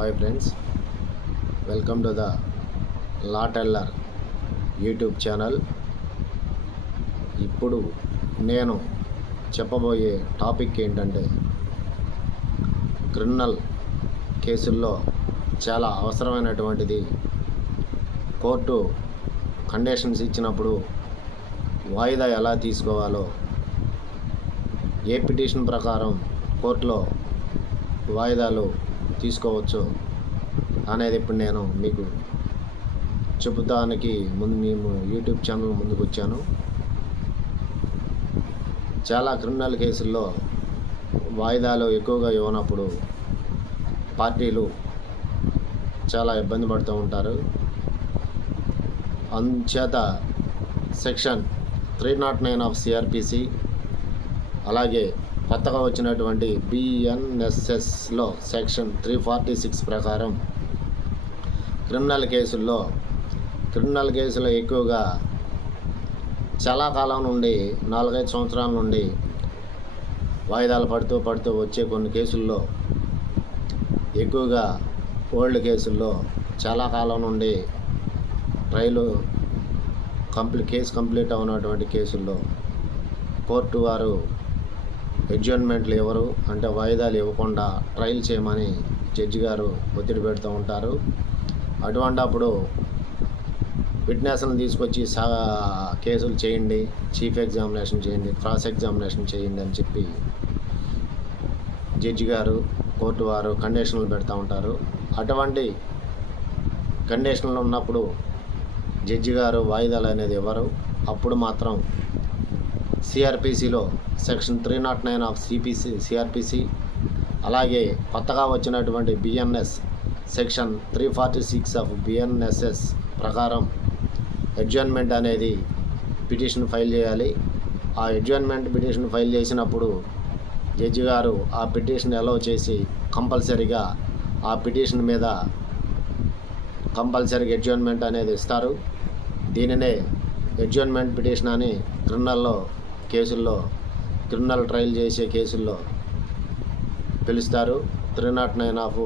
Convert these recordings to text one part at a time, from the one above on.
Hi friends, welcome to the law teller YouTube channel. ఇప్పుడు నేను చెప్పబోయే టాపిక్ ఏంటంటే, క్రిమినల్ కేసుల్లో చాలా అవసరమైనటువంటిది కోర్టు కండిషన్స్ ఇచ్చినప్పుడు వాయిదా ఎలా తీసుకోవాలో, ఏ పిటిషన్ ప్రకారం కోర్టులో వాయిదాలు తీసుకోవచ్చు అనేది ఇప్పుడు నేను మీకు చెబుతానికి మేము యూట్యూబ్ ఛానల్ ముందుకు వచ్చాను. చాలా క్రిమినల్ కేసుల్లో వాయిదాలు ఎక్కువగా ఇవ్వనప్పుడు పార్టీలు చాలా ఇబ్బంది పడుతూ ఉంటారు. అందుచేత సెక్షన్ 309 ఆఫ్ సిఆర్పిసి, అలాగే కొత్తగా వచ్చినటువంటి బిఎన్ఎస్ఎస్లో సెక్షన్ 346 ప్రకారం క్రిమినల్ కేసుల్లో ఎక్కువగా చాలా కాలం నుండి 4-5 సంవత్సరాల నుండి వాయిదాలు పడుతూ వచ్చే కొన్ని కేసుల్లో, ఎక్కువగా ఓల్డ్ కేసుల్లో చాలా కాలం నుండి ట్రయల్ కేసు కంప్లీట్ అవునటువంటి కేసుల్లో కోర్టు వారు అడ్జర్న్మెంట్లు ఇవ్వరు, అంటే వాయిదాలు ఇవ్వకుండా ట్రయల్ చేయమని జడ్జి గారు ఒత్తిడి పెడుతూ ఉంటారు. అప్పుడు విట్నెస్లను తీసుకొచ్చి కేసులు చేయండి, చీఫ్ ఎగ్జామినేషన్ చేయండి, క్రాస్ ఎగ్జామినేషన్ చేయండి అని చెప్పి జడ్జి గారు, కోర్టు వారు కండిషన్లు పెడతా ఉంటారు. అటువంటి కండిషన్లు ఉన్నప్పుడు జడ్జి గారు వాయిదాలు అనేది ఇవ్వరు. అప్పుడు మాత్రం సిఆర్పిసిలో సెక్షన్ 309 ఆఫ్ సిఆర్పిసి, అలాగే కొత్తగా వచ్చినటువంటి బిఎన్ఎస్ సెక్షన్ 346 ఆఫ్ బిఎన్ఎస్ఎస్ ప్రకారం అడ్జర్న్మెంట్ అనేది పిటిషన్ ఫైల్ చేయాలి. ఆ అడ్జర్న్మెంట్ పిటిషన్ ఫైల్ చేసినప్పుడు జడ్జి గారు ఆ పిటిషన్ అలౌ చేసి కంపల్సరీగా ఆ పిటిషన్ మీద కంపల్సరీగా అడ్జర్న్మెంట్ అనేది ఇస్తారు. దీనినే అడ్జర్న్మెంట్ పిటిషన్ అని క్రిమినల్ ట్రయల్ చేసే కేసుల్లో పిలుస్తారు. 309 ఆఫ్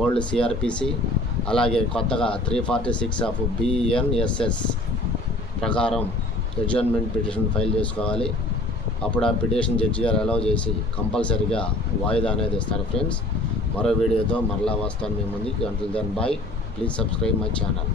ఓల్డ్ సిఆర్పిసి, అలాగే కొత్తగా 346 ఆఫ్ బిఎన్ఎస్ఎస్ ప్రకారం అడ్జర్న్మెంట్ పిటిషన్ ఫైల్ చేసుకోవాలి. అప్పుడు ఆ పిటిషన్ జడ్జి గారు అలౌ చేసి కంపల్సరీగా వాయిదా అనేది ఇస్తారు. ఫ్రెండ్స్, మరో వీడియోతో మరలా వస్తాను మీ ముందుకి. Until then bye. Please subscribe my channel.